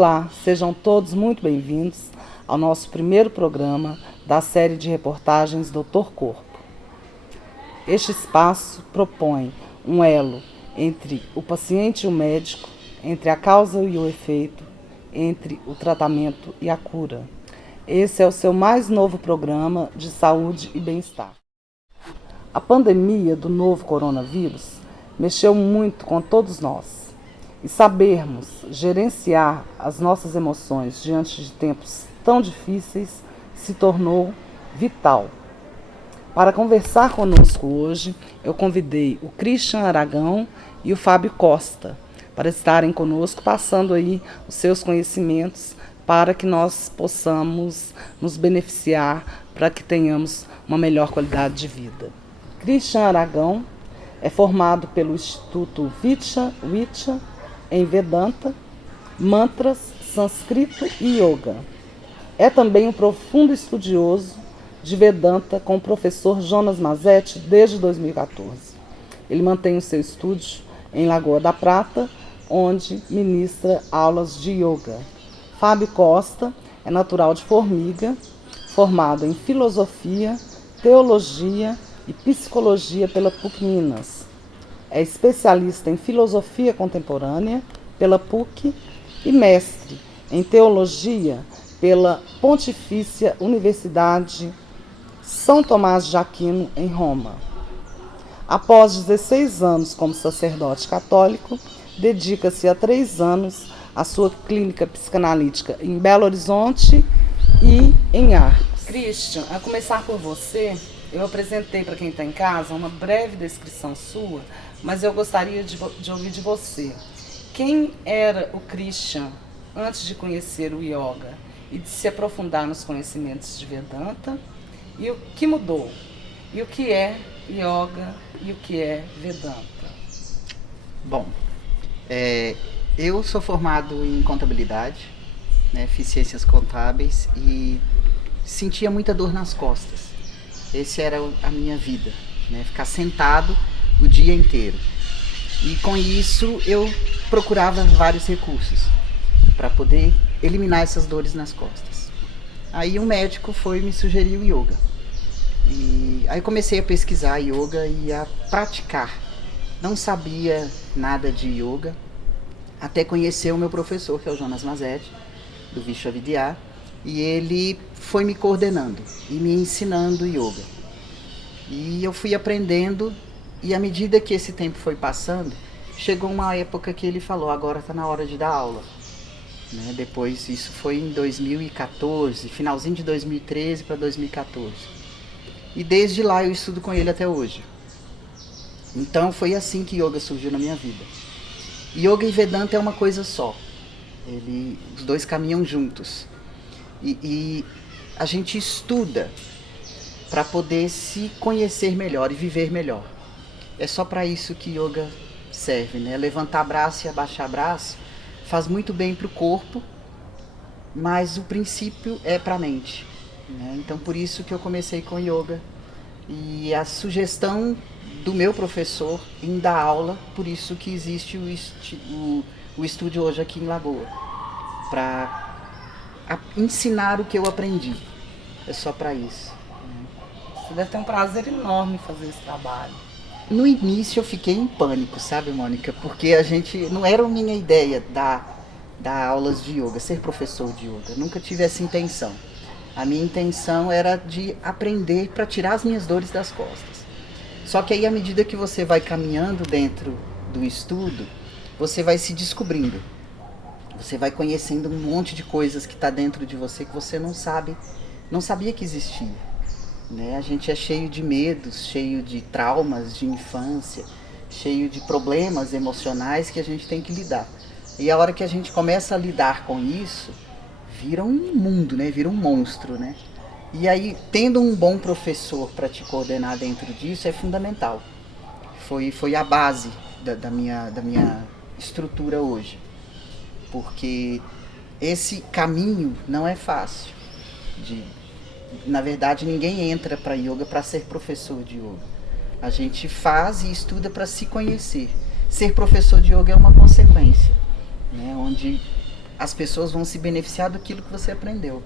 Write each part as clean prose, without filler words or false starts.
Olá, sejam todos muito bem-vindos ao nosso primeiro programa da série de reportagens Doutor Corpo. Este espaço propõe um elo entre o paciente e o médico, entre a causa e o efeito, entre o tratamento e a cura. Esse é o seu mais novo programa de saúde e bem-estar. A pandemia do novo coronavírus mexeu muito com todos nós. E sabermos gerenciar as nossas emoções diante de tempos tão difíceis se tornou vital. Para conversar conosco hoje, eu convidei o Christian Aragão e o Fábio Costa para estarem conosco, passando aí os seus conhecimentos para que nós possamos nos beneficiar, para que tenhamos uma melhor qualidade de vida. Christian Aragão é formado pelo Instituto Vicha em Vedanta, mantras, sânscrito e yoga. É também um profundo estudioso de Vedanta com o professor Jonas Mazetti desde 2014. Ele mantém o seu estúdio em Lagoa da Prata, onde ministra aulas de yoga. Fábio Costa é natural de Formiga, formado em filosofia, teologia e psicologia pela PUC Minas. É especialista em filosofia contemporânea pela PUC e mestre em teologia pela Pontifícia Universidade São Tomás de Aquino, em Roma. Após 16 anos como sacerdote católico, dedica-se há 3 anos à sua clínica psicanalítica em Belo Horizonte e em Arcos. Christian, a começar por você, eu apresentei para quem está em casa uma breve descrição sua, mas eu gostaria de ouvir de você. Quem era o Christian antes de conhecer o yoga e de se aprofundar nos conhecimentos de Vedanta? E o que mudou? E o que é yoga e o que é Vedanta? Bom, eu sou formado em contabilidade, fiz ciências contábeis e sentia muita dor nas costas. Essa era a minha vida, ficar sentado o dia inteiro. E com isso eu procurava vários recursos para poder eliminar essas dores nas costas. Aí um médico me sugeriu yoga. E aí comecei a pesquisar yoga e a praticar. Não sabia nada de yoga, até conhecer o meu professor, que é o Jonas Mazetti, do Vishwavidya, e ele foi me coordenando e me ensinando yoga. E eu fui aprendendo. E à medida que esse tempo foi passando, chegou uma época que ele falou, agora está na hora de dar aula. Depois, isso foi em 2014, finalzinho de 2013 para 2014. E desde lá eu estudo com ele até hoje. Então foi assim que yoga surgiu na minha vida. Yoga e Vedanta é uma coisa só. Os dois caminham juntos. E a gente estuda para poder se conhecer melhor e viver melhor. É só para isso que yoga serve, Levantar braço e abaixar braço faz muito bem para o corpo, mas o princípio é para a mente, Então por isso que eu comecei com yoga. E a sugestão do meu professor em dar aula, por isso que existe o estúdio hoje aqui em Lagoa, para ensinar o que eu aprendi. É só para isso. Você deve ter um prazer enorme fazer esse trabalho. No início eu fiquei em pânico, sabe, Mônica? Porque não era a minha ideia dar aulas de yoga, ser professor de yoga. Nunca tive essa intenção. A minha intenção era de aprender para tirar as minhas dores das costas. Só que aí, à medida que você vai caminhando dentro do estudo, você vai se descobrindo. Você vai conhecendo um monte de coisas que está dentro de você que você não sabia que existia. A gente é cheio de medos, cheio de traumas de infância, cheio de problemas emocionais que a gente tem que lidar. E a hora que a gente começa a lidar com isso, vira um mundo, vira um monstro, E aí, tendo um bom professor para te coordenar dentro disso é fundamental. Foi a base da minha estrutura hoje. Porque esse caminho não é fácil. Na verdade, ninguém entra para yoga para ser professor de yoga. A gente faz e estuda para se conhecer. Ser professor de yoga é uma consequência, onde as pessoas vão se beneficiar daquilo que você aprendeu.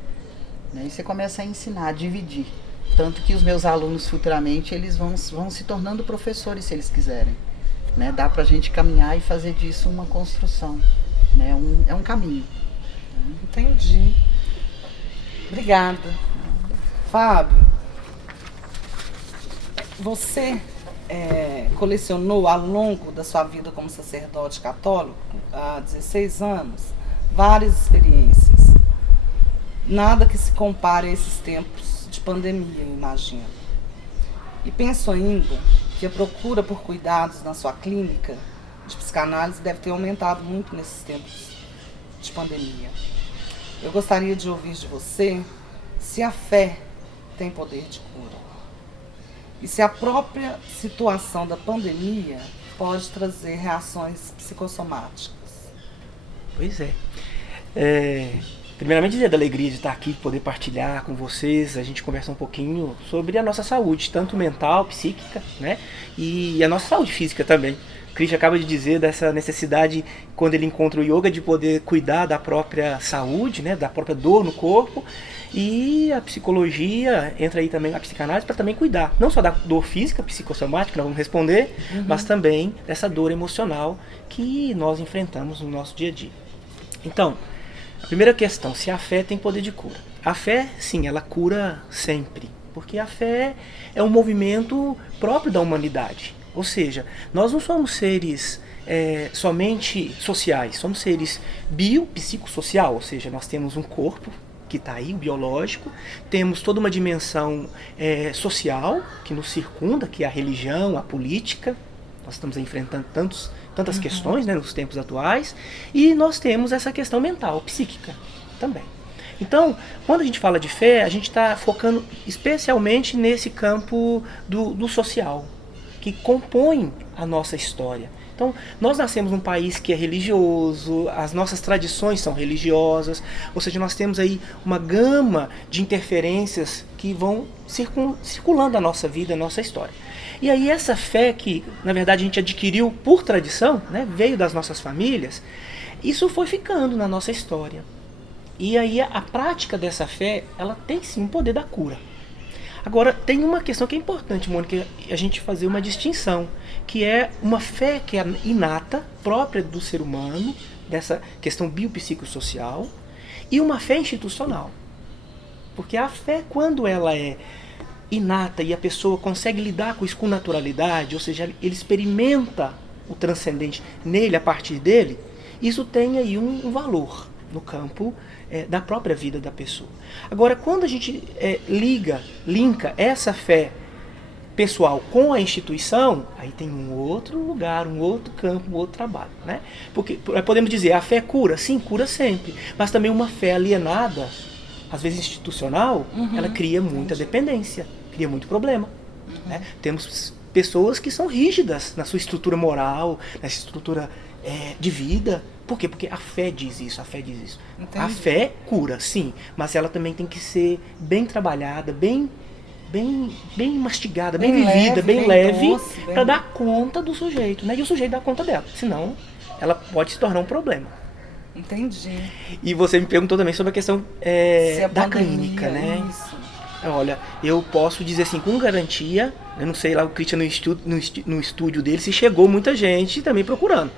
Né? E você começa a ensinar, a dividir. Tanto que os meus alunos futuramente eles vão se tornando professores se eles quiserem. Né? Dá pra gente caminhar e fazer disso uma construção. Né? É um caminho. Entendi. Obrigada. Fábio, você colecionou ao longo da sua vida como sacerdote católico, há 16 anos, várias experiências. Nada que se compare a esses tempos de pandemia, eu imagino. E penso ainda que a procura por cuidados na sua clínica de psicanálise deve ter aumentado muito nesses tempos de pandemia. Eu gostaria de ouvir de você se a fé tem poder de cura. E se a própria situação da pandemia pode trazer reações psicossomáticas. Pois é. Primeiramente, dizer da alegria de estar aqui, poder partilhar com vocês, a gente conversar um pouquinho sobre a nossa saúde, tanto mental, psíquica, né? E a nossa saúde física também. O Christian acaba de dizer dessa necessidade, quando ele encontra o yoga, de poder cuidar da própria saúde, né? Da própria dor no corpo. E a psicologia, entra aí também a psicanálise para também cuidar, não só da dor física, psicossomática, nós vamos responder, mas também dessa dor emocional que nós enfrentamos no nosso dia a dia. Então, a primeira questão, se a fé tem poder de cura. A fé, sim, ela cura sempre, porque a fé é um movimento próprio da humanidade. Ou seja, nós não somos seres somente sociais, somos seres biopsicossocial, ou seja, nós temos um corpo que está aí, o biológico, temos toda uma dimensão social que nos circunda, que é a religião, a política. Nós estamos enfrentando tantas questões, né, nos tempos atuais, e nós temos essa questão mental, psíquica também. Então, quando a gente fala de fé, a gente está focando especialmente nesse campo do social, que compõe a nossa história. Então, nós nascemos num país que é religioso, as nossas tradições são religiosas, ou seja, nós temos aí uma gama de interferências que vão circulando a nossa vida, a nossa história. E aí essa fé que, na verdade, a gente adquiriu por tradição, né, veio das nossas famílias, isso foi ficando na nossa história. E aí a prática dessa fé, ela tem sim um poder da cura. Agora, tem uma questão que é importante, Mônica, a gente fazer uma distinção, que é uma fé que é inata, própria do ser humano, dessa questão biopsicossocial, e uma fé institucional. Porque a fé, quando ela é inata e a pessoa consegue lidar com isso com naturalidade, ou seja, ele experimenta o transcendente nele, a partir dele, isso tem aí um valor no campo da própria vida da pessoa. Agora, quando a gente linka essa fé pessoal com a instituição, aí tem um outro lugar, um outro campo, um outro trabalho, né? Porque podemos dizer, a fé cura? Sim, cura sempre, mas também uma fé alienada, às vezes institucional, ela cria muita dependência, cria muito problema. Né? Temos pessoas que são rígidas na sua estrutura moral, na sua estrutura de vida. Por quê? Porque a fé diz isso, a fé diz isso. Entendi. A fé cura, sim, mas ela também tem que ser bem trabalhada, bem mastigada, bem vivida, bem leve, para dar conta do sujeito, né? E o sujeito dá conta dela, senão ela pode se tornar um problema. Entendi. E você me perguntou também sobre a questão da clínica, né? Isso. Olha, eu posso dizer assim, com garantia, eu não sei lá o Christian no estúdio dele, se chegou muita gente também procurando.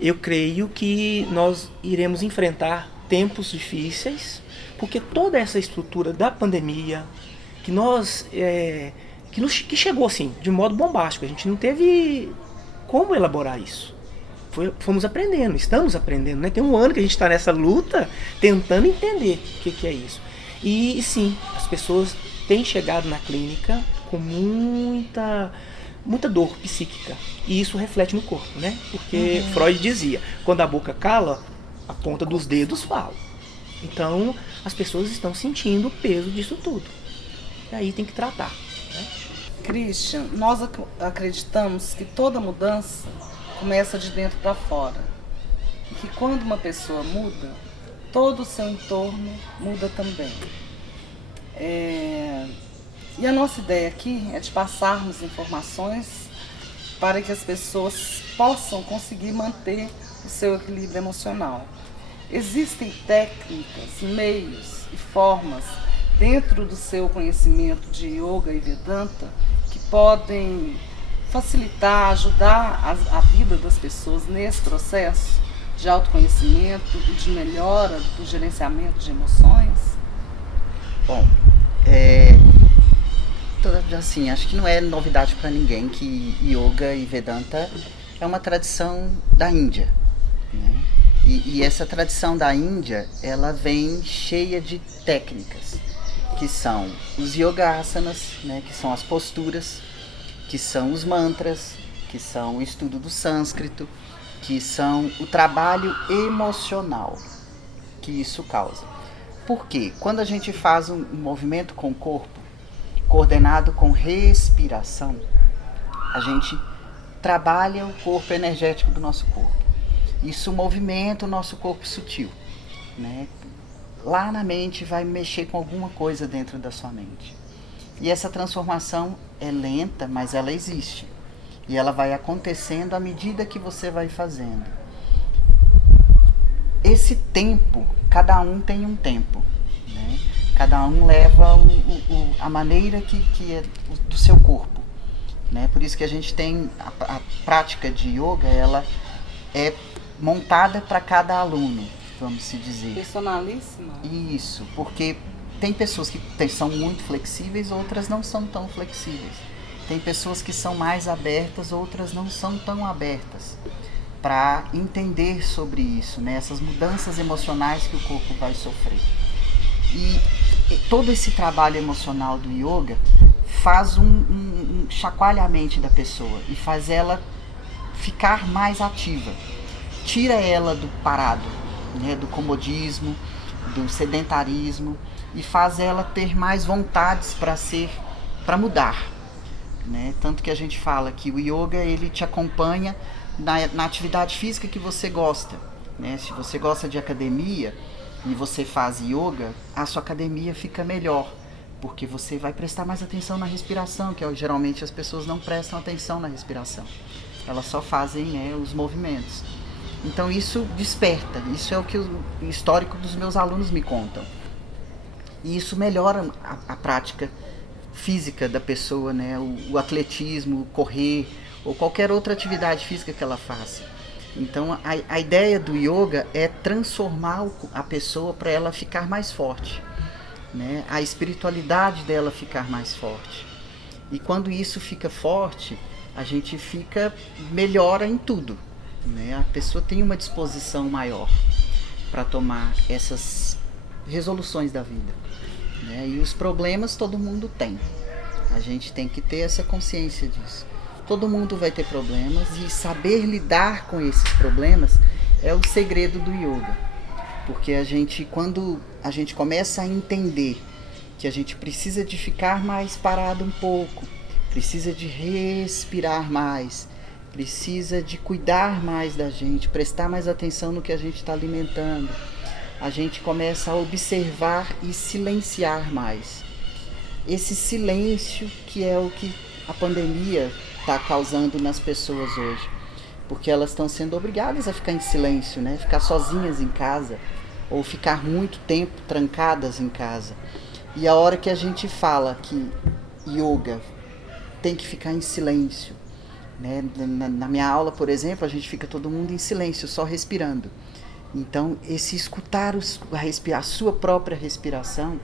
Eu creio que nós iremos enfrentar tempos difíceis, porque toda essa estrutura da pandemia, que chegou assim, de modo bombástico, a gente não teve como elaborar isso. Fomos aprendendo, estamos aprendendo, né? Tem um ano que a gente está nessa luta, tentando entender o que é isso. E sim, as pessoas têm chegado na clínica com muita dor psíquica. E isso reflete no corpo, né? Porque Freud dizia, quando a boca cala, a ponta dos dedos fala. Então, as pessoas estão sentindo o peso disso tudo. E aí tem que tratar. Né? Christian, nós acreditamos que toda mudança começa de dentro para fora. E que quando uma pessoa muda, todo o seu entorno muda também. E a nossa ideia aqui é de passarmos informações para que as pessoas possam conseguir manter o seu equilíbrio emocional. existem técnicas, meios e formas dentro do seu conhecimento de Yoga e Vedanta que podem facilitar, ajudar a vida das pessoas nesse processo de autoconhecimento e de melhora do gerenciamento de emoções? Bom, assim, acho que não é novidade para ninguém que Yoga e Vedanta é uma tradição da Índia, né? E essa tradição da Índia, ela vem cheia de técnicas, que são os yogasanas, né, que são as posturas, que são os mantras, que são o estudo do sânscrito, que são o trabalho emocional que isso causa. Por quê? Quando a gente faz um movimento com o corpo, coordenado com respiração, a gente trabalha o corpo energético do nosso corpo. Isso movimenta o nosso corpo sutil, né? Lá na mente vai mexer com alguma coisa dentro da sua mente. E essa transformação é lenta, mas ela existe. E ela vai acontecendo à medida que você vai fazendo. Esse tempo, cada um tem um tempo, né? Cada um leva a maneira que é do seu corpo, né? Por isso que a gente tem a prática de yoga, ela é montada para cada aluno, vamos se dizer. Personalíssima? Isso, porque tem pessoas que são muito flexíveis, outras não são tão flexíveis. Tem pessoas que são mais abertas, outras não são tão abertas para entender sobre isso, né? Essas mudanças emocionais que o corpo vai sofrer. E todo esse trabalho emocional do yoga faz um chacoalha a mente da pessoa e faz ela ficar mais ativa. Tira ela do parado, né? Do comodismo, do sedentarismo, e faz ela ter mais vontades para mudar, né? Tanto que a gente fala que o yoga, ele te acompanha na atividade física que você gosta, né? Se você gosta de academia e você faz yoga, a sua academia fica melhor, porque você vai prestar mais atenção na respiração, que geralmente as pessoas não prestam atenção na respiração, elas só fazem, né, os movimentos. Então isso desperta, isso é o que o histórico dos meus alunos me contam. E isso melhora a prática física da pessoa, né? O atletismo, o correr, ou qualquer outra atividade física que ela faça. Então a ideia do yoga é transformar a pessoa para ela ficar mais forte, né? A espiritualidade dela ficar mais forte. E quando isso fica forte, a gente melhora em tudo, né? A pessoa tem uma disposição maior para tomar essas resoluções da vida, né? E os problemas todo mundo tem. A gente tem que ter essa consciência disso. Todo mundo vai ter problemas e saber lidar com esses problemas é o segredo do yoga. Porque quando a gente começa a entender que a gente precisa de ficar mais parado um pouco, precisa de respirar mais, precisa de cuidar mais da gente, prestar mais atenção no que a gente está alimentando, a gente começa a observar e silenciar mais. Esse silêncio que é o que a pandemia está causando nas pessoas hoje, porque elas estão sendo obrigadas a ficar em silêncio, né? Ficar sozinhas em casa, ou ficar muito tempo trancadas em casa. E a hora que a gente fala que yoga tem que ficar em silêncio, né? Na minha aula, por exemplo, a gente fica todo mundo em silêncio, só respirando. Então, esse escutar a sua própria respiração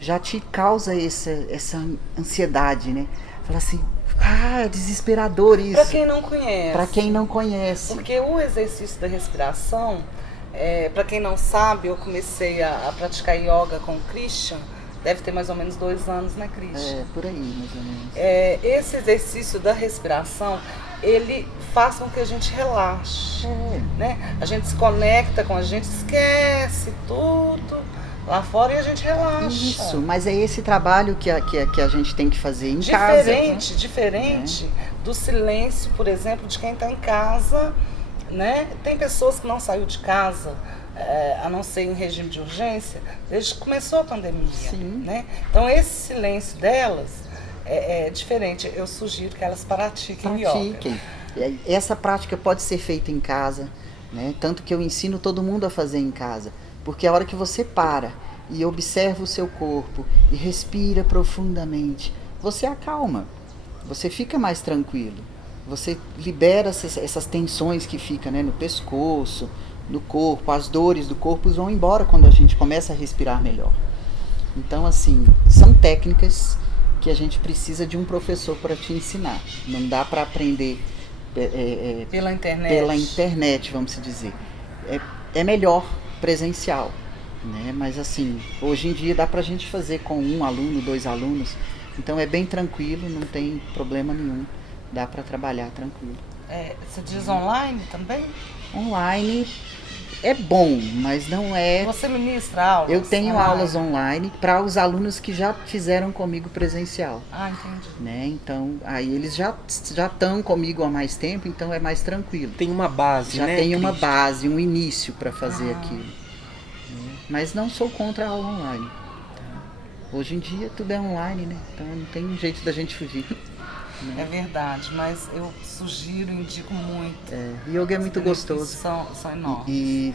já te causa essa ansiedade, né? Fala assim, é desesperador isso. Para quem não conhece. Para quem não conhece. Porque o exercício da respiração, para quem não sabe, eu comecei a praticar yoga com o Christian, deve ter mais ou menos 2 anos, né, Christian? Por aí, mais ou menos. Esse exercício da respiração, ele faz com que a gente relaxe, né? A gente se conecta com a gente, esquece tudo lá fora e a gente relaxa. Isso, mas é esse trabalho que a gente tem que fazer em casa. Diferente do silêncio, por exemplo, de quem está em casa, né? Tem pessoas que não saíram de casa, a não ser em regime de urgência, desde que começou a pandemia. Sim. Né? Então esse silêncio delas é diferente. Eu sugiro que elas pratiquem yoga. Essa prática pode ser feita em casa, né? Tanto que eu ensino todo mundo a fazer em casa, porque a hora que você para e observa o seu corpo e respira profundamente, você acalma, você fica mais tranquilo, você libera essas tensões que ficam, né, no pescoço, no corpo, as dores do corpo vão embora quando a gente começa a respirar melhor. Então, assim, são técnicas que a gente precisa de um professor para te ensinar. Não dá para aprender pela internet, vamos dizer. É melhor presencial, né? Mas, assim, hoje em dia dá para a gente fazer com 1 aluno, 2 alunos. Então, é bem tranquilo, não tem problema nenhum. Dá para trabalhar tranquilo. Você diz online também? Online é bom, mas não é... Você ministra aulas? Eu tenho aulas online para os alunos que já fizeram comigo presencial. Ah, entendi. Né? Então, aí eles já estão comigo há mais tempo, então é mais tranquilo. Tem uma base, já né? Tem uma base, um início para fazer aquilo. Né? Mas não sou contra a aula online. Tá? Hoje em dia tudo é online, né? Então não tem um jeito da gente fugir. Né? É verdade, mas eu sugiro, indico muito. Yoga é muito gostoso. São enormes. E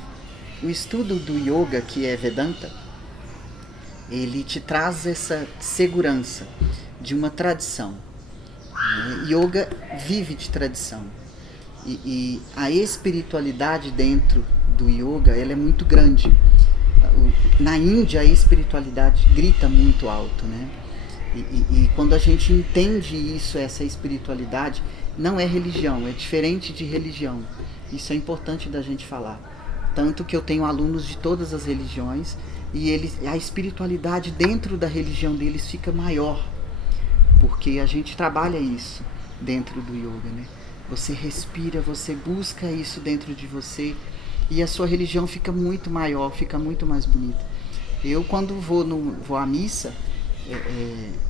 o estudo do yoga, que é Vedanta, ele te traz essa segurança de uma tradição. Né? Yoga vive de tradição. E a espiritualidade dentro do yoga, ela é muito grande. Na Índia, a espiritualidade grita muito alto, né? E quando a gente entende isso, essa espiritualidade, não é religião, é diferente de religião. Isso é importante da gente falar. Tanto que eu tenho alunos de todas as religiões e a espiritualidade dentro da religião deles fica maior, porque a gente trabalha isso dentro do yoga, né? Você respira, você busca isso dentro de você e a sua religião fica muito maior, fica muito mais bonita. Eu, quando vou à missa,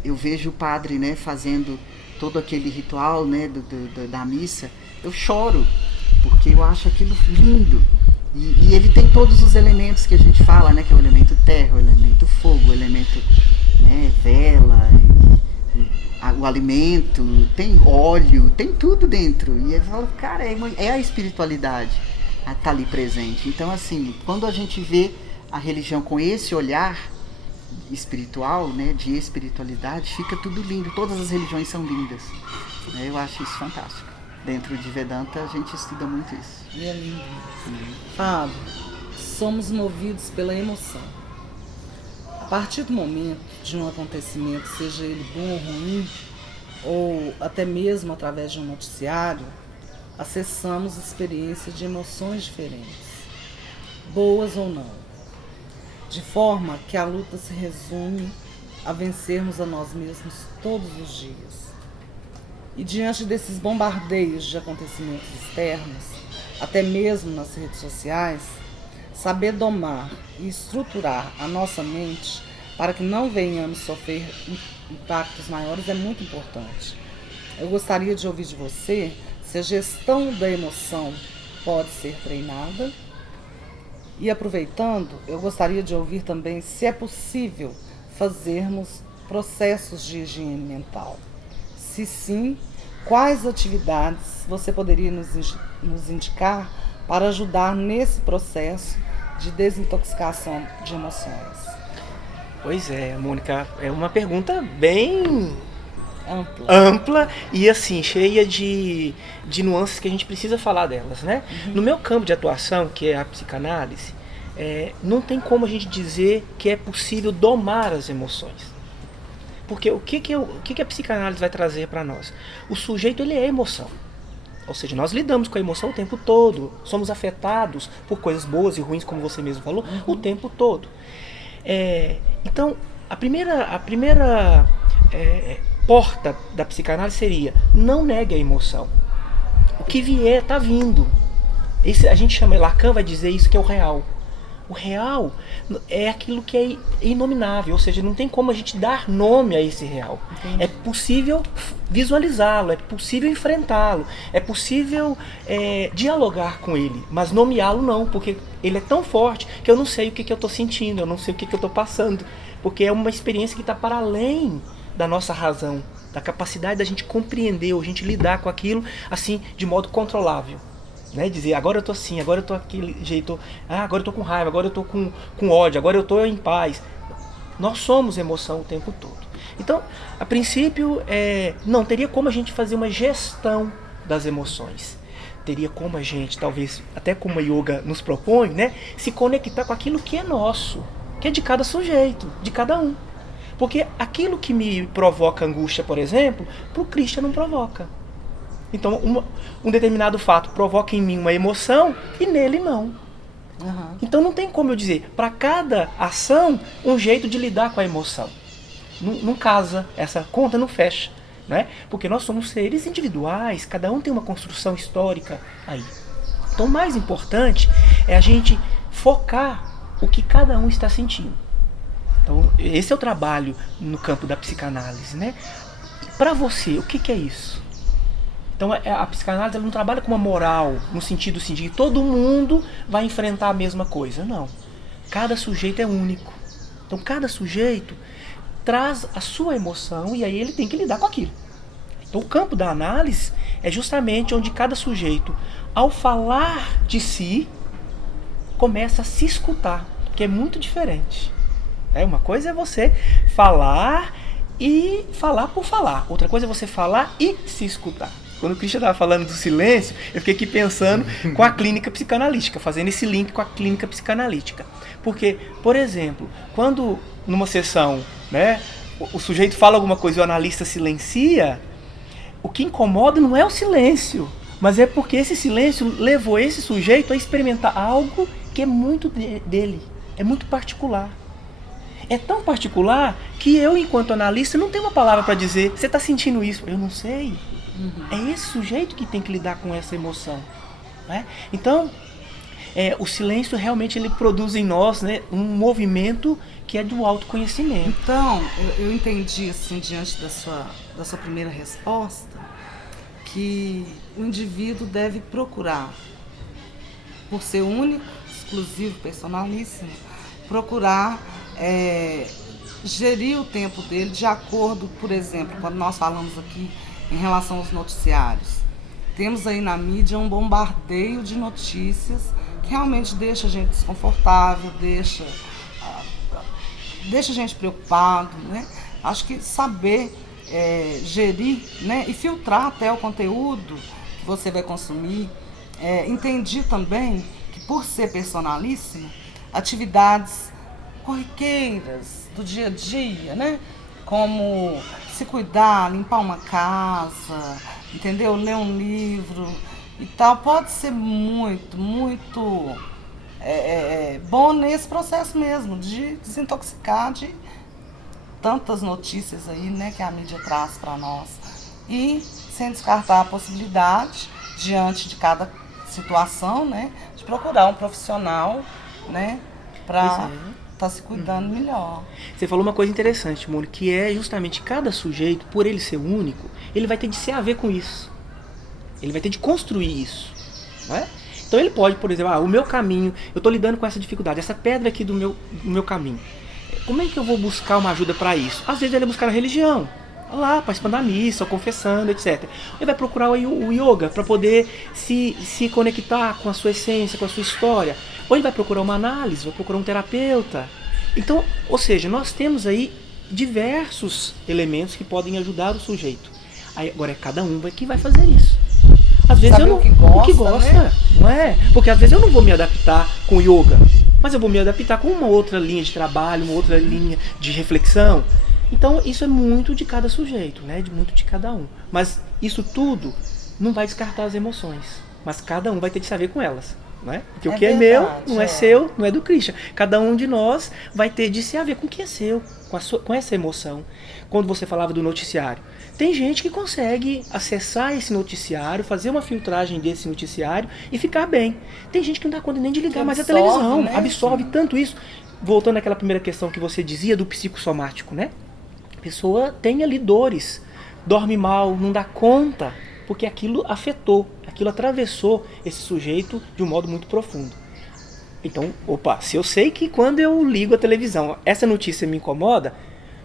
eu vejo o padre, né, fazendo todo aquele ritual, né, da missa, eu choro, porque eu acho aquilo lindo. E ele tem todos os elementos que a gente fala, né, que é o elemento terra, o elemento fogo, o elemento, né, vela, o alimento, tem óleo, tem tudo dentro. E eu falo, cara, é a espiritualidade a tá ali presente. Então, assim, quando a gente vê a religião com esse olhar espiritual, né, de espiritualidade, fica tudo lindo. Todas as religiões são lindas. Eu acho isso fantástico. Dentro de Vedanta a gente estuda muito isso. E é lindo. Fábio, somos movidos pela emoção. A partir do momento de um acontecimento, seja ele bom ou ruim, ou até mesmo através de um noticiário, acessamos experiências de emoções diferentes, boas ou não. De forma que a luta se resume a vencermos a nós mesmos todos os dias. E diante desses bombardeios de acontecimentos externos, até mesmo nas redes sociais, saber domar e estruturar a nossa mente para que não venhamos sofrer impactos maiores é muito importante. Eu gostaria de ouvir de você se a gestão da emoção pode ser treinada. E aproveitando, eu gostaria de ouvir também se é possível fazermos processos de higiene mental. Se sim, quais atividades você poderia nos indicar para ajudar nesse processo de desintoxicação de emoções? Pois é, Mônica, é uma pergunta bem ampla e assim, cheia de nuances que a gente precisa falar delas, né? No meu campo de atuação, que é a psicanálise, não tem como a gente dizer que é possível domar as emoções. Porque o que a psicanálise vai trazer para nós? O sujeito, ele é emoção. Ou seja, nós lidamos com a emoção o tempo todo. Somos afetados por coisas boas e ruins, como você mesmo falou, o tempo todo. Então, a primeira porta da psicanálise seria: não negue a emoção. O que vier está vindo. A gente chama, Lacan vai dizer isso, que é o real. O real é aquilo que é inominável, ou seja, não tem como a gente dar nome a esse real. Entendi. É possível visualizá-lo, é possível enfrentá-lo, é possível dialogar com ele, mas nomeá-lo não, porque ele é tão forte que eu não sei o que eu estou sentindo, eu não sei o que eu estou passando, porque é uma experiência que está para além da nossa razão, da capacidade da gente compreender ou a gente lidar com aquilo assim de modo controlável. né? Dizer, agora eu tô assim, agora eu tô aquele jeito, agora eu tô com raiva, agora eu tô com ódio, agora eu tô em paz. Nós somos emoção o tempo todo. Então, a princípio, não teria como a gente fazer uma gestão das emoções. Teria como a gente, talvez, até como a yoga nos propõe, né, se conectar com aquilo que é nosso, que é de cada sujeito, de cada um. Porque aquilo que me provoca angústia, por exemplo, para o Krishna não provoca. Então, um determinado fato provoca em mim uma emoção e nele não. Uhum. Então não tem como eu dizer, para cada ação, um jeito de lidar com a emoção. Não casa, essa conta não fecha. Né? Porque nós somos seres individuais, cada um tem uma construção histórica aí. Então o mais importante é a gente focar o que cada um está sentindo. Então esse é o trabalho no campo da psicanálise, né? Para você, o que é isso? Então a psicanálise ela não trabalha com uma moral, no sentido assim, de que todo mundo vai enfrentar a mesma coisa. Não. Cada sujeito é único. Então cada sujeito traz a sua emoção e aí ele tem que lidar com aquilo. Então o campo da análise é justamente onde cada sujeito, ao falar de si, começa a se escutar, que é muito diferente. Uma coisa é você falar e falar por falar. Outra coisa é você falar e se escutar. Quando o Krishna estava falando do silêncio, eu fiquei aqui pensando com a clínica psicanalítica, fazendo esse link com a clínica psicanalítica. Porque, por exemplo, quando numa sessão, né, o sujeito fala alguma coisa e o analista silencia, o que incomoda não é o silêncio, mas é porque esse silêncio levou esse sujeito a experimentar algo que é muito dele, é muito particular. É tão particular que eu, enquanto analista, não tenho uma palavra para dizer, você está sentindo isso? Eu não sei. É esse sujeito que tem que lidar com essa emoção. Né? Então, o silêncio realmente ele produz em nós, né, um movimento que é do autoconhecimento. Então, eu entendi, assim, diante da sua primeira resposta, que o indivíduo deve procurar, por ser único, exclusivo, personalíssimo, procurar gerir o tempo dele de acordo, por exemplo, quando nós falamos aqui em relação aos noticiários. Temos aí na mídia um bombardeio de notícias que realmente deixa a gente desconfortável, deixa a gente preocupado, né? Acho que saber gerir, né, e filtrar até o conteúdo que você vai consumir. Entendi também que, por ser personalíssimo, atividades corriqueiras do dia a dia, né, como se cuidar, limpar uma casa, entendeu? Ler um livro e tal, pode ser muito, muito bom nesse processo mesmo, de desintoxicar de tantas notícias aí, né, que a mídia traz para nós. E sem descartar a possibilidade, diante de cada situação, né, de procurar um profissional, né, para estar se cuidando melhor. Você falou uma coisa interessante, Mônica, que é justamente cada sujeito, por ele ser único, ele vai ter de se haver com isso. Ele vai ter de construir isso. Não é? Então ele pode, por exemplo, o meu caminho, eu estou lidando com essa dificuldade, essa pedra aqui do meu caminho. Como é que eu vou buscar uma ajuda para isso? Às vezes ele vai buscar na religião, lá, participando da missa, ou confessando, etc. Ele vai procurar o yoga para poder se conectar com a sua essência, com a sua história. Ou ele vai procurar uma análise, vai procurar um terapeuta. Então, ou seja, nós temos aí diversos elementos que podem ajudar o sujeito. Aí, agora é cada um que vai fazer isso. Às vezes sabe eu não, o que gosta, né? Não é? Porque às vezes eu não vou me adaptar com o yoga, mas eu vou me adaptar com uma outra linha de trabalho, uma outra linha de reflexão. Então isso é muito de cada sujeito, né? Muito de cada um. Mas isso tudo não vai descartar as emoções, mas cada um vai ter de saber com elas. Não é? Porque o que verdade, é meu não é seu, não é do Krishna. Cada um de nós vai ter de se haver com o que é seu, com essa emoção. Quando você falava do noticiário, tem gente que consegue acessar esse noticiário, fazer uma filtragem desse noticiário e ficar bem. Tem gente que não dá conta nem de ligar mais a televisão, né? Absorve tanto isso. Voltando àquela primeira questão que você dizia do psicossomático, né? A pessoa tem ali dores, dorme mal, não dá conta, porque aquilo afetou, aquilo atravessou esse sujeito de um modo muito profundo. Então, se eu sei que quando eu ligo a televisão, essa notícia me incomoda,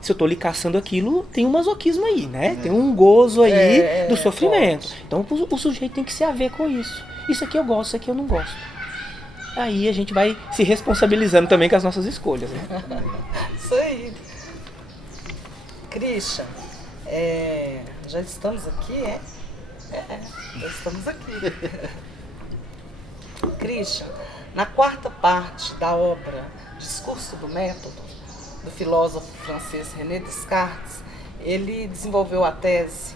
Se eu tô lhe caçando aquilo, tem um masoquismo aí, né? Tem um gozo aí do sofrimento. Forte. Então o sujeito tem que se haver com isso. Isso aqui eu gosto, isso aqui eu não gosto. Aí a gente vai se responsabilizando também com as nossas escolhas, né? Isso aí. Christian, já estamos aqui, já estamos aqui. Christian, na quarta parte da obra Discurso do Método, do filósofo francês René Descartes, ele desenvolveu a tese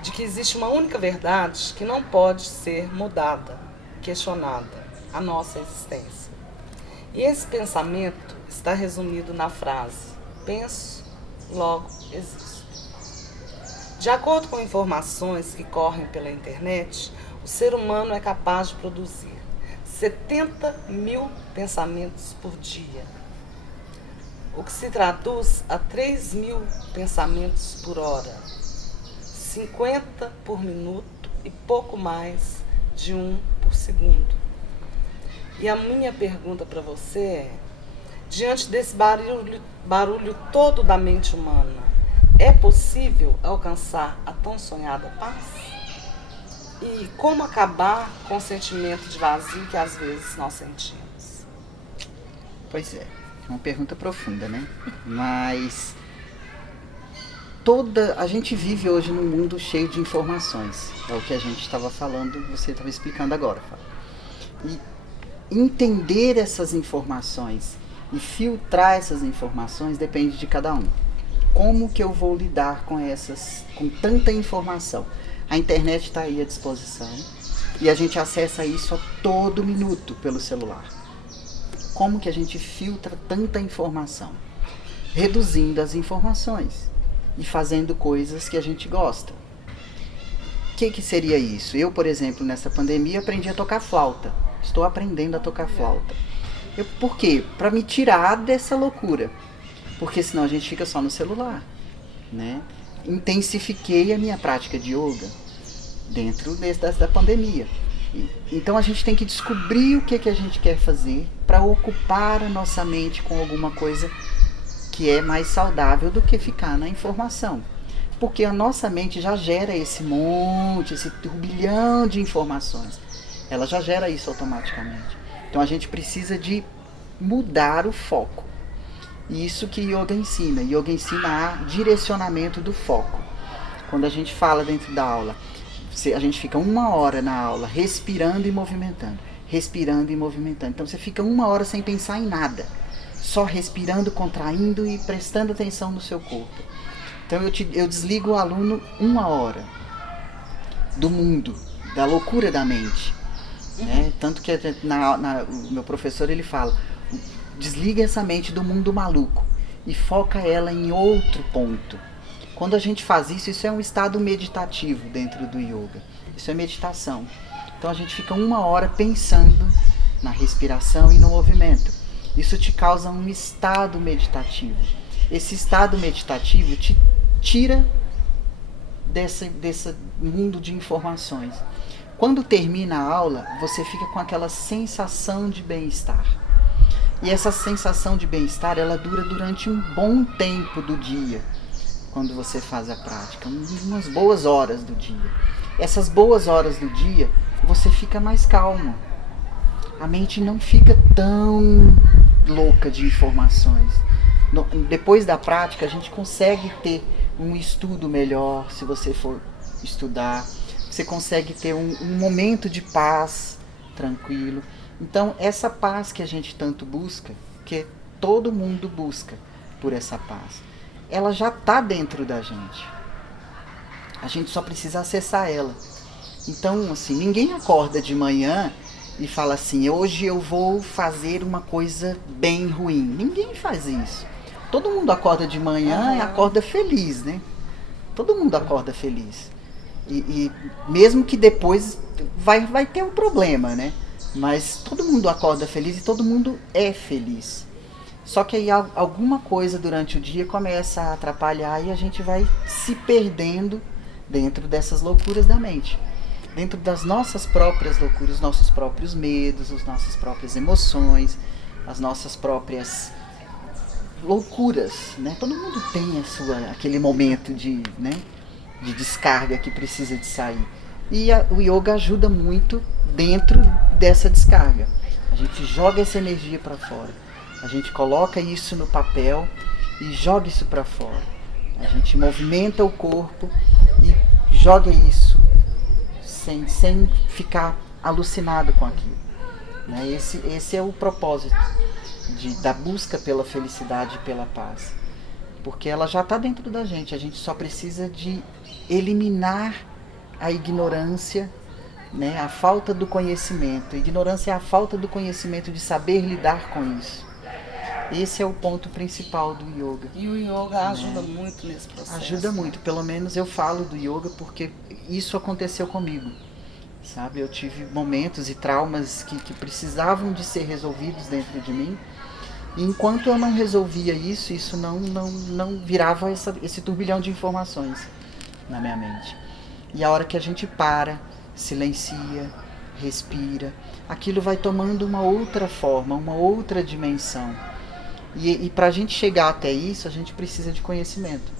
de que existe uma única verdade que não pode ser mudada, questionada, a nossa existência. E esse pensamento está resumido na frase: penso, logo existo. De acordo com informações que correm pela internet, o ser humano é capaz de produzir 70 mil pensamentos por dia, o que se traduz a 3 mil pensamentos por hora, 50 por minuto e pouco mais de 1 por segundo. E a minha pergunta para você é: diante desse barulho todo da mente humana, é possível alcançar a tão sonhada paz? E como acabar com o sentimento de vazio que às vezes nós sentimos? Pois é uma pergunta profunda, né? Mas a gente vive hoje num mundo cheio de informações. É o que a gente estava falando, você estava explicando agora, Fábio. E entender essas informações e filtrar essas informações depende de cada um. Como que eu vou lidar com tanta informação? A internet está aí à disposição e a gente acessa isso a todo minuto pelo celular. Como que a gente filtra tanta informação? Reduzindo as informações e fazendo coisas que a gente gosta. O que seria isso? Eu, por exemplo, nessa pandemia aprendi a tocar flauta. Estou aprendendo a tocar flauta. Por quê? Para me tirar dessa loucura. Porque senão a gente fica só no celular, né? Intensifiquei a minha prática de yoga dentro da pandemia. Então a gente tem que descobrir o que a gente quer fazer para ocupar a nossa mente com alguma coisa que é mais saudável do que ficar na informação. Porque a nossa mente já gera esse turbilhão de informações. Ela já gera isso automaticamente. Então a gente precisa de mudar o foco. Isso que yoga ensina. Yoga ensina a direcionamento do foco. Quando a gente fala dentro da aula, a gente fica 1 hora na aula respirando e movimentando. Respirando e movimentando. Então você fica 1 hora sem pensar em nada. Só respirando, contraindo e prestando atenção no seu corpo. Então eu desligo o aluno 1 hora do mundo, da loucura da mente. Né? Tanto que o meu professor ele fala: desliga essa mente do mundo maluco e foca ela em outro ponto. Quando a gente faz isso, isso é um estado meditativo dentro do yoga. Isso é meditação. Então a gente fica 1 hora pensando na respiração e no movimento. Isso te causa um estado meditativo. Esse estado meditativo te tira desse mundo de informações. Quando termina a aula, você fica com aquela sensação de bem-estar. E essa sensação de bem-estar, ela dura durante um bom tempo do dia, quando você faz a prática, umas boas horas do dia. Essas boas horas do dia, você fica mais calmo. A mente não fica tão louca de informações. Depois da prática, a gente consegue ter um estudo melhor, se você for estudar. Você consegue ter um momento de paz, tranquilo. Então, essa paz que a gente tanto busca, que todo mundo busca por essa paz, ela já está dentro da gente. A gente só precisa acessar ela. Então, assim, ninguém acorda de manhã e fala assim: hoje eu vou fazer uma coisa bem ruim. Ninguém faz isso. Todo mundo acorda de manhã e acorda feliz, né? Todo mundo acorda feliz. E mesmo que depois vai ter um problema, né? Mas todo mundo acorda feliz e todo mundo é feliz. Só que aí alguma coisa durante o dia começa a atrapalhar e a gente vai se perdendo dentro dessas loucuras da mente. Dentro das nossas próprias loucuras, os nossos próprios medos, as nossas próprias emoções, as nossas próprias loucuras, né? Todo mundo tem aquele momento né, de descarga que precisa de sair. E o yoga ajuda muito dentro dessa descarga. A gente joga essa energia para fora. A gente coloca isso no papel e joga isso para fora. A gente movimenta o corpo e joga isso sem ficar alucinado com aquilo. Né? Esse é o propósito da busca pela felicidade e pela paz. Porque ela já está dentro da gente. A gente só precisa de eliminar a ignorância, né? A falta do conhecimento. A ignorância é a falta do conhecimento de saber lidar com isso. Esse é o ponto principal do yoga. E o yoga ajuda muito nesse processo. Ajuda muito. Pelo menos eu falo do yoga porque isso aconteceu comigo. Sabe? Eu tive momentos e traumas que precisavam de ser resolvidos dentro de mim. E enquanto eu não resolvia isso não virava esse turbilhão de informações na minha mente. E a hora que a gente para, silencia, respira, aquilo vai tomando uma outra forma, uma outra dimensão. E para a gente chegar até isso, a gente precisa de conhecimento.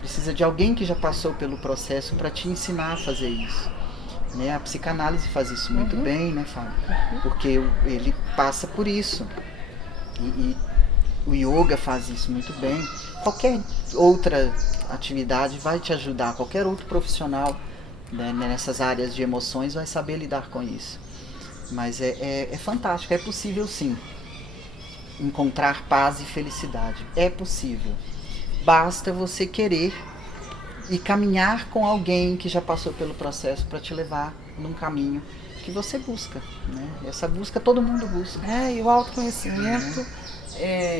Precisa de alguém que já passou pelo processo para te ensinar a fazer isso. Né? A psicanálise faz isso muito bem, né, Fábio? Porque ele passa por isso. E o yoga faz isso muito bem. Qualquer outra atividade vai te ajudar. Qualquer outro profissional, né, nessas áreas de emoções vai saber lidar com isso. Mas é fantástico. É possível, sim, encontrar paz e felicidade. É possível. Basta você querer e caminhar com alguém que já passou pelo processo para te levar num caminho que você busca, né? Essa busca todo mundo busca. E o autoconhecimento,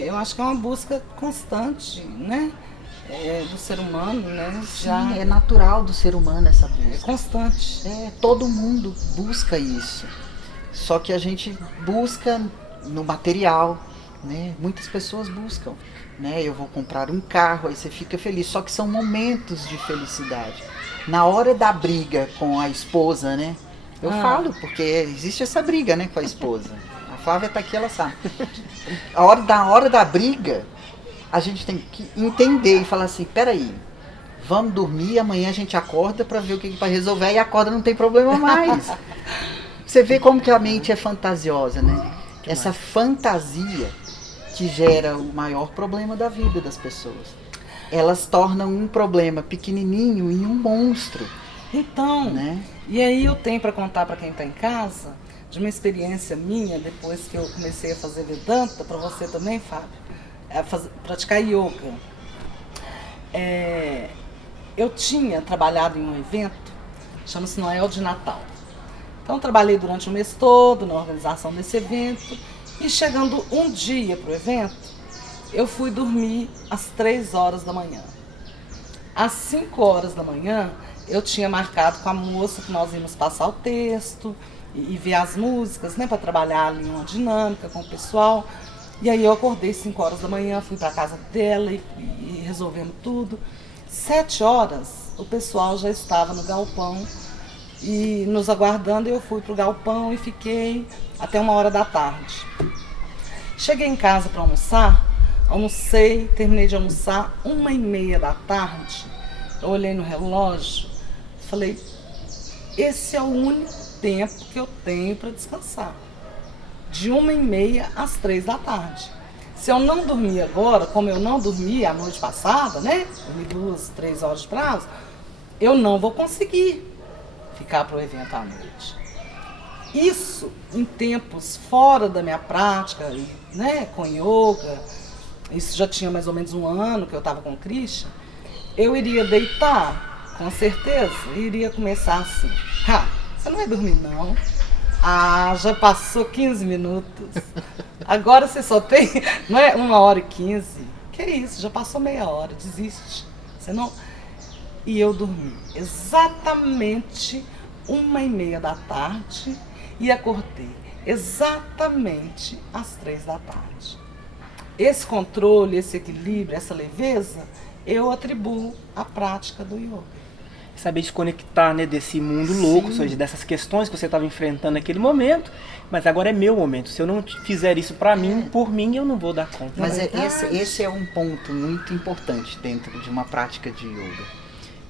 eu acho que é uma busca constante, né? Do ser humano, né? Sim, é natural do ser humano essa busca. É constante. Todo mundo busca isso. Só que a gente busca no material, né? Muitas pessoas buscam, né? Eu vou comprar um carro, aí você fica feliz. Só que são momentos de felicidade. Na hora da briga com a esposa, né? Eu falo, porque existe essa briga, né, com a esposa. A Flávia tá aqui, ela sabe. A hora da briga, a gente tem que entender e falar assim, peraí, vamos dormir, amanhã a gente acorda para ver o que vai resolver e acorda, não tem problema mais. Você vê como que a mente é fantasiosa, né? Essa fantasia que gera o maior problema da vida das pessoas. Elas tornam um problema pequenininho em um monstro. Então, né? E aí eu tenho para contar para quem está em casa de uma experiência minha, depois que eu comecei a fazer Vedanta, para você também, Fábio, praticar yoga. Eu tinha trabalhado em um evento, chama-se Noel de Natal. Então trabalhei durante o mês todo na organização desse evento e chegando um dia para o evento, eu fui dormir às 3 horas da manhã. Às 5 horas da manhã, eu tinha marcado com a moça que nós íamos passar o texto e ver as músicas, né, para trabalhar ali uma dinâmica com o pessoal. E aí eu acordei às 5 horas da manhã, fui para a casa dela e resolvendo tudo. 7 horas, o pessoal já estava no galpão e nos aguardando. Eu fui para o galpão e fiquei até 1 hora da tarde. Cheguei em casa para almoçar, almocei, terminei de almoçar 1h30 da tarde. Eu olhei no relógio, falei, esse é o único tempo que eu tenho para descansar. De 1h30 às 3 da tarde. Se eu não dormir agora, como eu não dormi a noite passada, né? Dormi 2, 3 horas de prazo, eu não vou conseguir ficar para o evento à noite. Isso em tempos fora da minha prática, né, com yoga, isso já tinha mais ou menos 1 ano que eu estava com o Christian, eu iria deitar, com certeza, e iria começar assim, você não vai dormir não? Já passou 15 minutos, agora você só tem, não é, 1h15, que isso, já passou meia hora, desiste, você não... E eu dormi exatamente 1h30 da tarde e acordei exatamente às 3 da tarde. Esse controle, esse equilíbrio, essa leveza, eu atribuo à prática do yoga. saber desconectar, né, desse mundo louco, ou seja, dessas questões que você estava enfrentando naquele momento, mas agora é meu momento. Se eu não fizer isso para mim, por mim, eu não vou dar conta. Mas esse é um ponto muito importante dentro de uma prática de yoga.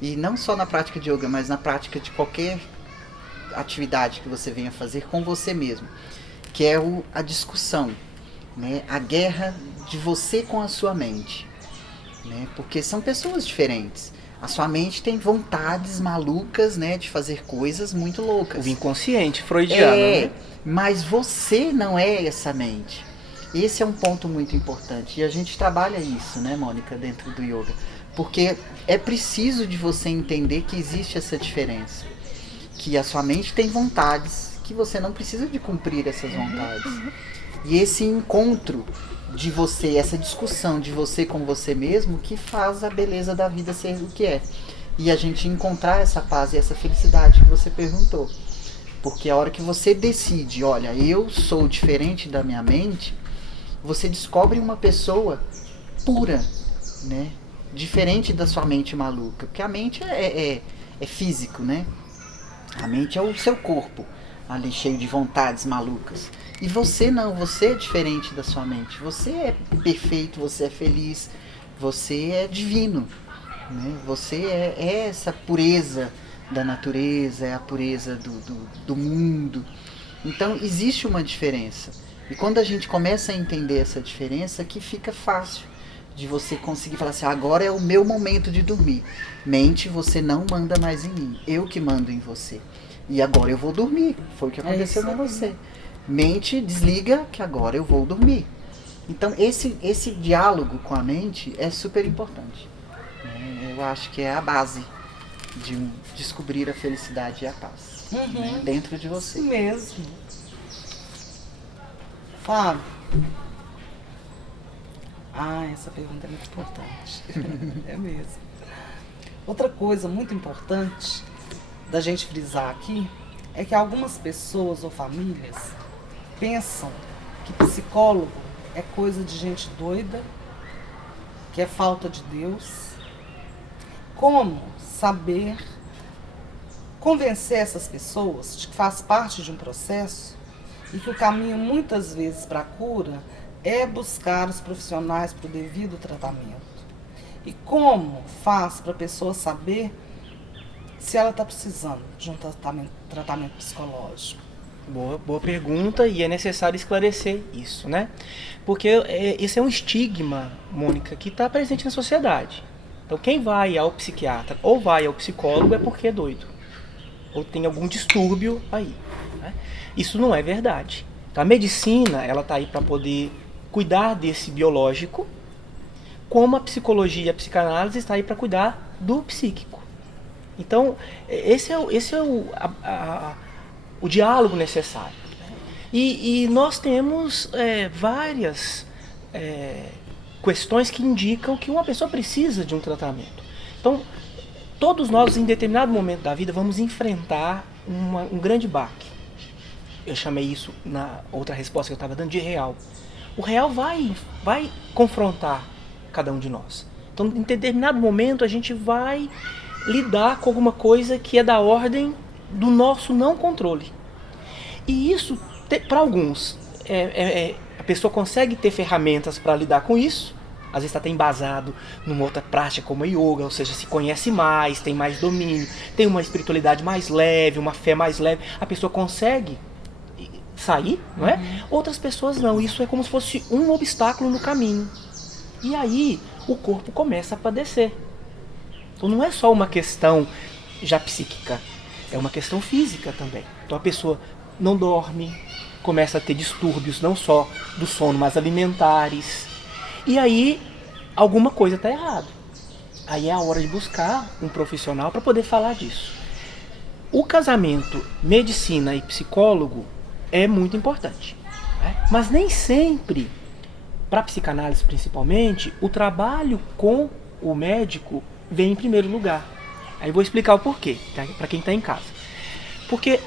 E não só na prática de yoga, mas na prática de qualquer atividade que você venha fazer com você mesmo, que é a discussão, né? A guerra de você com a sua mente, né? Porque são pessoas diferentes. A sua mente tem vontades malucas, né, de fazer coisas muito loucas. O inconsciente freudiano, né? Mas você não é essa mente. Esse é um ponto muito importante. E a gente trabalha isso, né, Mônica, dentro do yoga. Porque é preciso de você entender que existe essa diferença. Que a sua mente tem vontades, que você não precisa de cumprir essas vontades. E esse encontro de você, essa discussão de você com você mesmo, que faz a beleza da vida ser o que é. E a gente encontrar essa paz e essa felicidade que você perguntou. Porque a hora que você decide, olha, eu sou diferente da minha mente, você descobre uma pessoa pura, né? Diferente da sua mente maluca. Porque a mente é físico, né? A mente é o seu corpo, ali cheio de vontades malucas. E você não, você é diferente da sua mente. Você é perfeito, você é feliz, você é divino, né? Você é essa pureza da natureza, é a pureza do mundo. Então existe uma diferença. E quando a gente começa a entender essa diferença, que fica fácil de você conseguir falar assim, agora é o meu momento de dormir. Mente, você não manda mais em mim, eu que mando em você. E agora eu vou dormir, foi o que aconteceu com você. Mente, desliga que agora eu vou dormir. Então esse diálogo com a mente é super importante. Eu acho que é a base de descobrir a felicidade e a paz, né, dentro de você. Isso mesmo. Fábio. Essa pergunta é muito importante. É mesmo. Outra coisa muito importante da gente frisar aqui é que algumas pessoas ou famílias pensam que psicólogo é coisa de gente doida, que é falta de Deus. Como saber convencer essas pessoas de que faz parte de um processo e que o caminho muitas vezes para a cura é buscar os profissionais para o devido tratamento? E como faz para a pessoa saber se ela está precisando de um tratamento psicológico? Boa pergunta, e é necessário esclarecer isso, né? Porque esse é um estigma, Mônica, que está presente na sociedade. Então quem vai ao psiquiatra ou vai ao psicólogo é porque é doido, ou tem algum distúrbio aí, né? Isso não é verdade. Então, a medicina, ela está aí para poder cuidar desse biológico, como a psicologia e a psicanálise está aí para cuidar do psíquico. Então, esse é o diálogo necessário. E nós temos várias questões que indicam que uma pessoa precisa de um tratamento. Então, todos nós, em determinado momento da vida, vamos enfrentar um grande baque. Eu chamei isso, na outra resposta que eu estava dando, de real. O real vai confrontar cada um de nós. Então, em determinado momento, a gente vai lidar com alguma coisa que é da ordem do nosso não controle. E isso, para alguns, a pessoa consegue ter ferramentas para lidar com isso. Às vezes está até embasado numa outra prática como a yoga, ou seja, se conhece mais, tem mais domínio, tem uma espiritualidade mais leve, uma fé mais leve. A pessoa consegue sair, não é? Outras pessoas não. Isso é como se fosse um obstáculo no caminho. E aí o corpo começa a padecer. Então não é só uma questão já psíquica, é uma questão física também. Então a pessoa não dorme, começa a ter distúrbios não só do sono, mas alimentares. E aí alguma coisa está errada. Aí é a hora de buscar um profissional para poder falar disso. O casamento, medicina e psicólogo é muito importante, né? Mas nem sempre, para a psicanálise principalmente, o trabalho com o médico vem em primeiro lugar. Aí eu vou explicar o porquê, tá? Para quem está em casa. Porque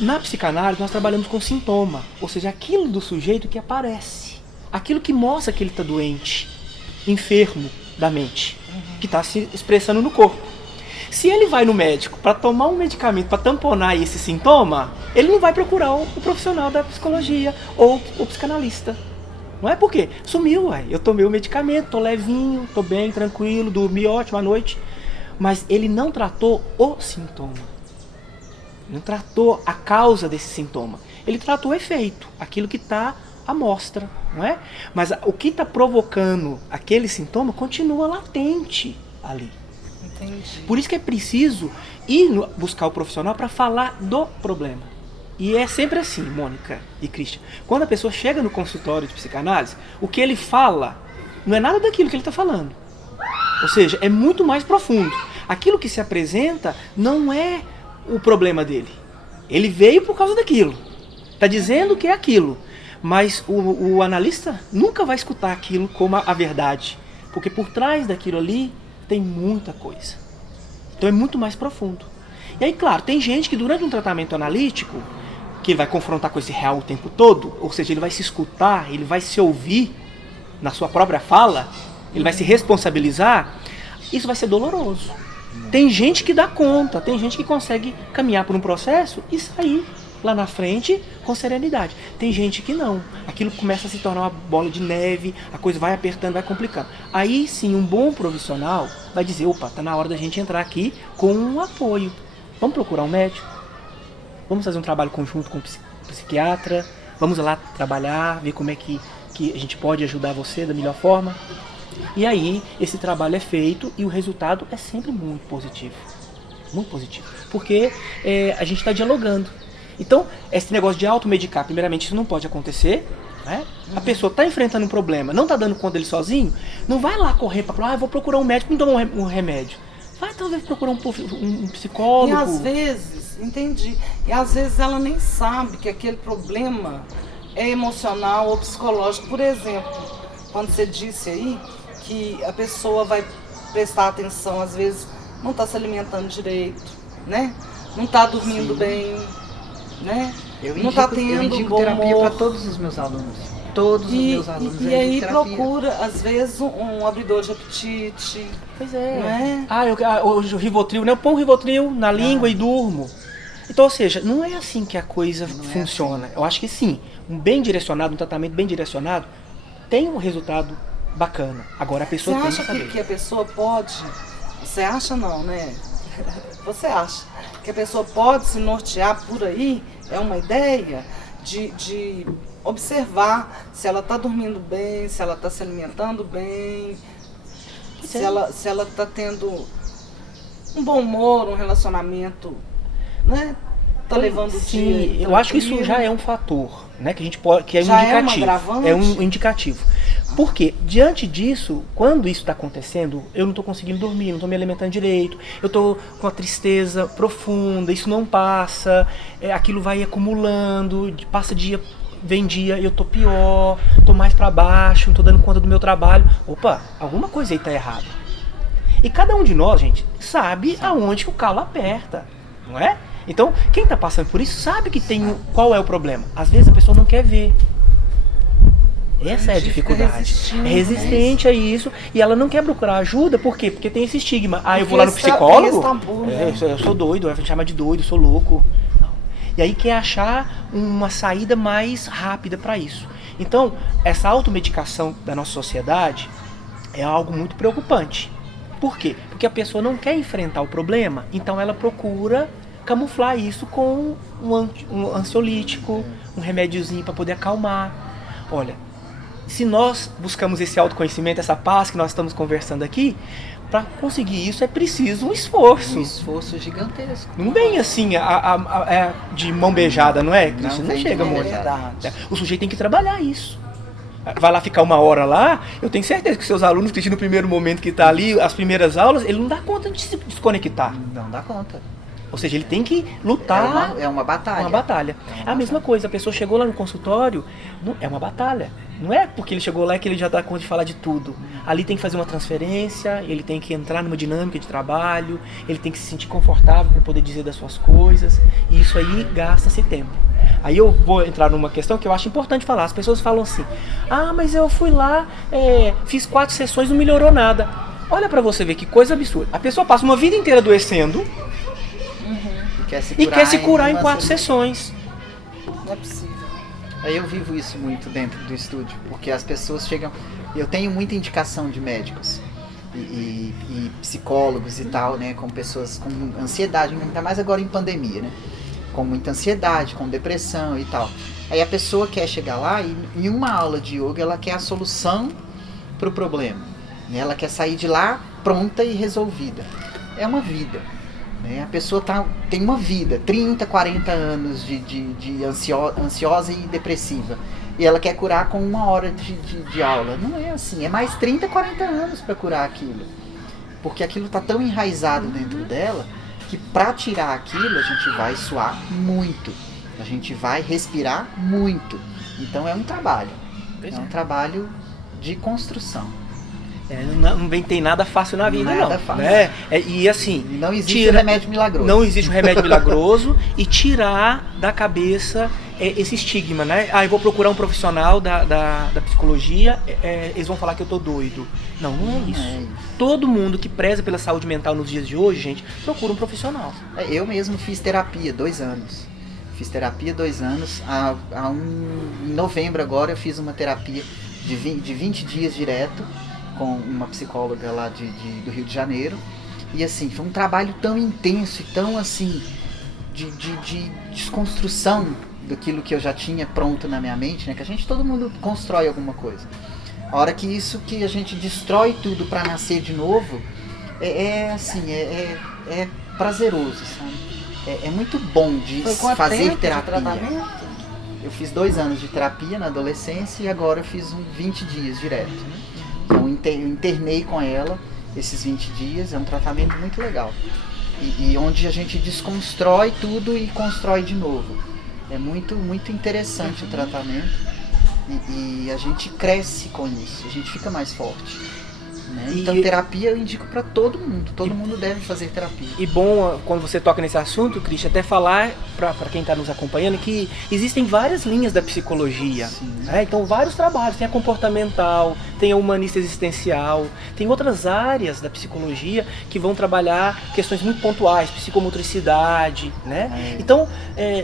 na psicanálise nós trabalhamos com sintoma, ou seja, aquilo do sujeito que aparece, aquilo que mostra que ele está doente, enfermo da mente, que está se expressando no corpo. Se ele vai no médico para tomar um medicamento para tamponar esse sintoma, ele não vai procurar o profissional da psicologia ou o psicanalista. Não é porque sumiu, uai. Eu tomei o medicamento, tô levinho, tô bem, tranquilo, dormi ótimo à noite. Mas ele não tratou o sintoma. Não tratou a causa desse sintoma. Ele tratou o efeito, aquilo que está à mostra, não é? Mas o que está provocando aquele sintoma continua latente ali. Entendi. Por isso que é preciso ir buscar o profissional para falar do problema. E é sempre assim, Mônica e Christian. Quando a pessoa chega no consultório de psicanálise, o que ele fala não é nada daquilo que ele está falando. Ou seja, é muito mais profundo. Aquilo que se apresenta não é o problema dele. Ele veio por causa daquilo. Está dizendo que é aquilo. Mas o analista nunca vai escutar aquilo como a verdade. Porque por trás daquilo ali tem muita coisa. Então é muito mais profundo. E aí, claro, tem gente que durante um tratamento analítico, que ele vai confrontar com esse real o tempo todo, ou seja, ele vai se escutar, ele vai se ouvir na sua própria fala, ele vai se responsabilizar, isso vai ser doloroso. Tem gente que dá conta, tem gente que consegue caminhar por um processo e sair lá na frente com serenidade. Tem gente que não. Aquilo começa a se tornar uma bola de neve, a coisa vai apertando, vai complicando. Aí sim, um bom profissional vai dizer, opa, tá na hora da gente entrar aqui com um apoio. Vamos procurar um médico? Vamos fazer um trabalho conjunto com o psiquiatra? Vamos lá trabalhar, ver como é que a gente pode ajudar você da melhor forma? E aí, esse trabalho é feito e o resultado é sempre muito positivo. Muito positivo. Porque a gente está dialogando. Então, esse negócio de automedicar, primeiramente, isso não pode acontecer. Né? A pessoa está enfrentando um problema, não está dando conta dele sozinho, não vai lá correr para falar, vou procurar um médico, não tomar um remédio. Vai talvez procurar um psicólogo. E às vezes, entendi, e às vezes ela nem sabe que aquele problema é emocional ou psicológico. Por exemplo, quando você disse aí que a pessoa vai prestar atenção, às vezes não está se alimentando direito, né? Não está dormindo bem, né? Não está tendo eu indico bom terapia humor. para todos os meus alunos. Todos os meus alunos. E aí procura, às vezes, um abridor de apetite. Pois é. Não é? O Rivotril, né? Eu ponho o Rivotril na língua e durmo. Então, ou seja, não é assim que a coisa funciona. Assim. Eu acho que sim, um tratamento bem direcionado, tem um resultado bacana. Agora a pessoa tem que saber. Você acha que a pessoa pode... Você acha não, né? Você acha que a pessoa pode se nortear por aí? É uma ideia de observar se ela está dormindo bem, se ela está se alimentando bem, se ela está tendo um bom humor, um relacionamento, né? Tá levando o dia. Eu acho que isso já é um fator, né? Que a gente pode, que é um já indicativo. É um agravante? É um indicativo. Porque diante disso, quando isso está acontecendo, eu não estou conseguindo dormir, não estou me alimentando direito, eu estou com uma tristeza profunda, isso não passa, aquilo vai acumulando, passa dia, vem dia, eu estou pior, estou mais para baixo, não estou dando conta do meu trabalho. Opa, alguma coisa aí está errada. E cada um de nós, gente, sabe aonde que o calo aperta, não é? Então, quem está passando por isso sabe que tem qual é o problema. Às vezes a pessoa não quer ver. Essa é a dificuldade. É resistente a isso e ela não quer procurar ajuda, por quê? Porque tem esse estigma. Eu vou lá no psicólogo? Eu sou doido, vai me chamar de doido, sou louco. Não. E aí quer achar uma saída mais rápida para isso. Então, essa automedicação da nossa sociedade é algo muito preocupante. Por quê? Porque a pessoa não quer enfrentar o problema, então ela procura camuflar isso com um ansiolítico, um remédiozinho para poder acalmar. Olha, se nós buscamos esse autoconhecimento, essa paz que nós estamos conversando aqui, para conseguir isso é preciso um esforço. Um esforço gigantesco. Não vem assim de mão beijada, não é? Isso não chega, amor. O sujeito tem que trabalhar isso. Vai lá ficar 1 hora lá, eu tenho certeza que seus alunos, que no primeiro momento que está ali, as primeiras aulas, ele não dá conta de se desconectar. Não dá conta. Ou seja, ele tem que lutar. É uma batalha. Uma batalha. É a mesma coisa, a pessoa chegou lá no consultório, é uma batalha. Não é porque ele chegou lá que ele já dá conta de falar de tudo. Ali tem que fazer uma transferência, ele tem que entrar numa dinâmica de trabalho, ele tem que se sentir confortável para poder dizer das suas coisas. E isso aí gasta-se tempo. Aí eu vou entrar numa questão que eu acho importante falar. As pessoas falam assim, mas eu fui lá, fiz 4 sessões, não melhorou nada. Olha pra você ver que coisa absurda. A pessoa passa uma vida inteira adoecendo E quer se curar em uma 4 semana. sessões. Não é possível. Aí eu vivo isso muito dentro do estúdio, porque as pessoas chegam... Eu tenho muita indicação de médicos e psicólogos e tal, né? Com pessoas com ansiedade, ainda mais agora em pandemia, né? Com muita ansiedade, com depressão e tal. Aí a pessoa quer chegar lá e em uma aula de yoga ela quer a solução pro problema. Né? Ela quer sair de lá pronta e resolvida. É uma vida. Né? A pessoa tem uma vida, 30, 40 anos de ansiosa e depressiva. E ela quer curar com 1 hora de aula. Não é assim, é mais 30, 40 anos para curar aquilo. Porque aquilo está tão enraizado dentro dela que para tirar aquilo a gente vai suar muito. A gente vai respirar muito. Então é um trabalho. É um trabalho de construção. Não tem nada fácil na vida, Nada não. fácil. Né? E assim, Não existe remédio milagroso. não existe um remédio milagroso e tirar da cabeça esse estigma, né? Eu vou procurar um profissional da psicologia, eles vão falar que eu tô doido. Não é isso. Todo mundo que preza pela saúde mental nos dias de hoje, gente, procura um profissional. Eu mesmo fiz terapia 2 anos. Fiz terapia 2 anos. Em novembro agora eu fiz uma terapia de 20 dias direto com uma psicóloga lá do Rio de Janeiro. E assim, foi um trabalho tão intenso e tão assim, de desconstrução daquilo que eu já tinha pronto na minha mente, né? Que todo mundo constrói alguma coisa. A hora que a gente destrói tudo para nascer de novo, é prazeroso, sabe? É muito bom de fazer terapia. Eu fiz 2 anos de terapia na adolescência e agora eu fiz 20 dias direto. Né? Então eu internei com ela esses 20 dias, é um tratamento muito legal. E onde a gente desconstrói tudo e constrói de novo. É muito, muito interessante o tratamento e a gente cresce com isso, a gente fica mais forte. Né? Então terapia eu indico para todo mundo deve fazer terapia. E bom, quando você toca nesse assunto, Christian, até falar para quem está nos acompanhando que existem várias linhas da psicologia. Né? Então vários trabalhos, tem a comportamental, tem a humanista existencial, tem outras áreas da psicologia que vão trabalhar questões muito pontuais, psicomotricidade, né? Então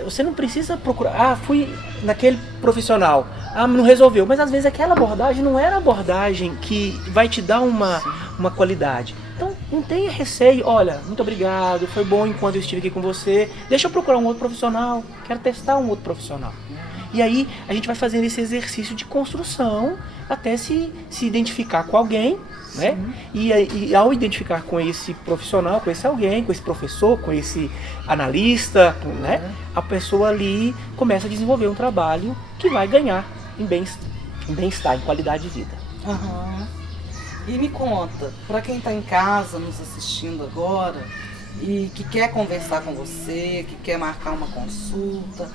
você não precisa procurar, fui naquele profissional, não resolveu, mas às vezes aquela abordagem não era a abordagem que vai te dar uma qualidade. Então não tenha receio, olha, muito obrigado, foi bom enquanto eu estive aqui com você, deixa eu procurar um outro profissional, quero testar um outro profissional. E aí a gente vai fazendo esse exercício de construção até se identificar com alguém, né? E ao identificar com esse profissional, com esse alguém, com esse professor, com esse analista, né? A pessoa ali começa a desenvolver um trabalho que vai ganhar em bem-estar, em qualidade de vida. E me conta, para quem está em casa nos assistindo agora e que quer conversar com você, que quer marcar uma consulta,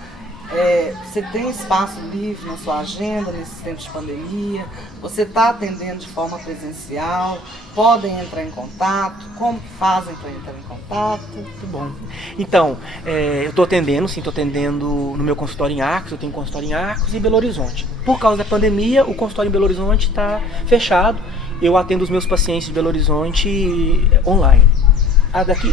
você tem espaço livre na sua agenda nesses tempos de pandemia? Você está atendendo de forma presencial? Podem entrar em contato? Como que fazem para entrar em contato? Muito bom. Então, eu estou atendendo no meu consultório em Arcos, eu tenho consultório em Arcos e Belo Horizonte. Por causa da pandemia, o consultório em Belo Horizonte está fechado. Eu atendo os meus pacientes de Belo Horizonte online.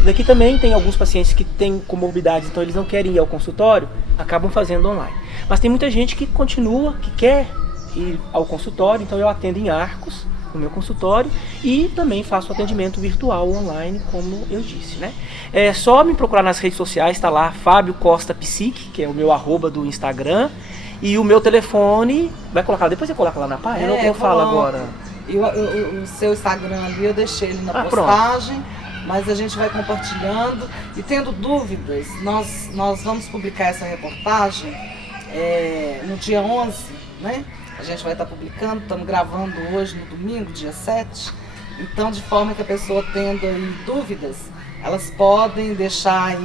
Daqui também tem alguns pacientes que têm comorbidades, então eles não querem ir ao consultório, acabam fazendo online. Mas tem muita gente que continua, que quer ir ao consultório, então eu atendo em Arcos, no meu consultório, e também faço atendimento virtual online, como eu disse, né? É só me procurar nas redes sociais, está lá, Fábio Costa Psique, que é o meu @ do Instagram, e o meu telefone, depois você coloca lá na página, eu falo agora. O seu Instagram ali, eu deixei ele na postagem. Pronto. Mas a gente vai compartilhando e tendo dúvidas, nós vamos publicar essa reportagem no dia 11, né? A gente vai estar publicando, estamos gravando hoje no domingo, dia 7. Então, de forma que a pessoa tendo aí dúvidas, elas podem deixar aí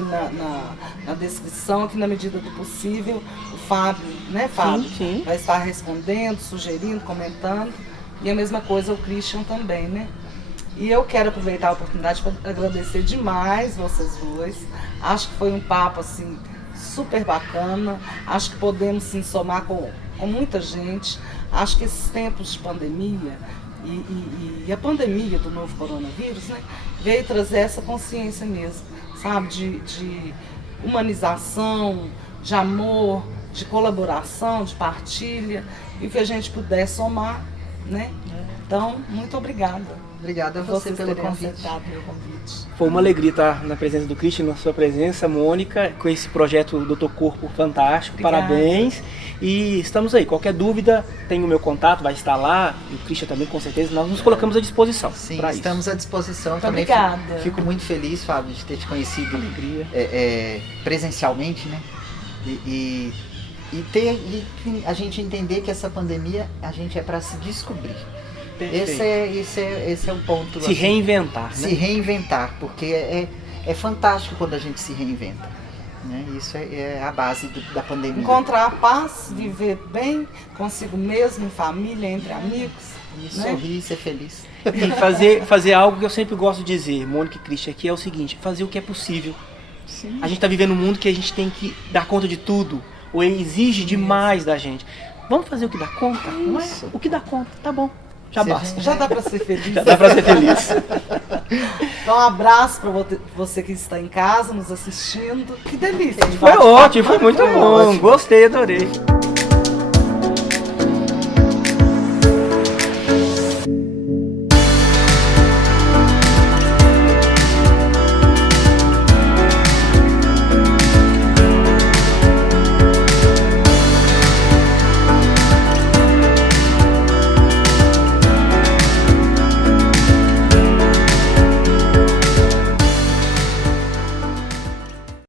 na descrição, que na medida do possível, o Fábio, né, Fábio? Sim. Vai estar respondendo, sugerindo, comentando. E a mesma coisa o Christian também, né? E eu quero aproveitar a oportunidade para agradecer demais vocês dois. Acho que foi um papo assim super bacana. Acho que podemos sim somar com muita gente. Acho que esses tempos de pandemia E a pandemia do novo coronavírus, né, veio trazer essa consciência mesmo, sabe, de humanização, de amor, de colaboração, de partilha, e que a gente puder somar, né? Então, muito obrigada. Obrigado a você pelo convite. Meu convite. Foi uma alegria estar na presença do Christian, na sua presença, Mônica, com esse projeto Dr. Corpo fantástico. Obrigada. Parabéns. E estamos aí. Qualquer dúvida, tem o meu contato, vai estar lá. E o Christian também, com certeza. Nós nos colocamos à disposição. Sim, pra estamos isso. à disposição. Muito Também obrigada. fico muito feliz, Fábio, de ter te conhecido Alegria. presencialmente, né? E a gente entender que essa pandemia, a gente é para se descobrir. Esse é o ponto. Se reinventar, né? Se reinventar, porque é fantástico quando a gente se reinventa. Né? Isso é a base da pandemia. Encontrar a paz, viver bem consigo mesmo, em família, entre amigos. E né? sorrir, ser feliz. E fazer algo que eu sempre gosto de dizer, Mônica e Christian, aqui é o seguinte: fazer o que é possível. Sim. A gente está vivendo um mundo que a gente tem que dar conta de tudo, ou ele exige demais da gente. Vamos fazer o que dá conta? Não é? O que dá conta, tá bom. Já basta. Já dá para ser feliz. Já dá pra ser feliz. Então, um abraço para você que está em casa, nos assistindo. Que delícia. Foi ótimo, foi muito bom. Gostei, adorei.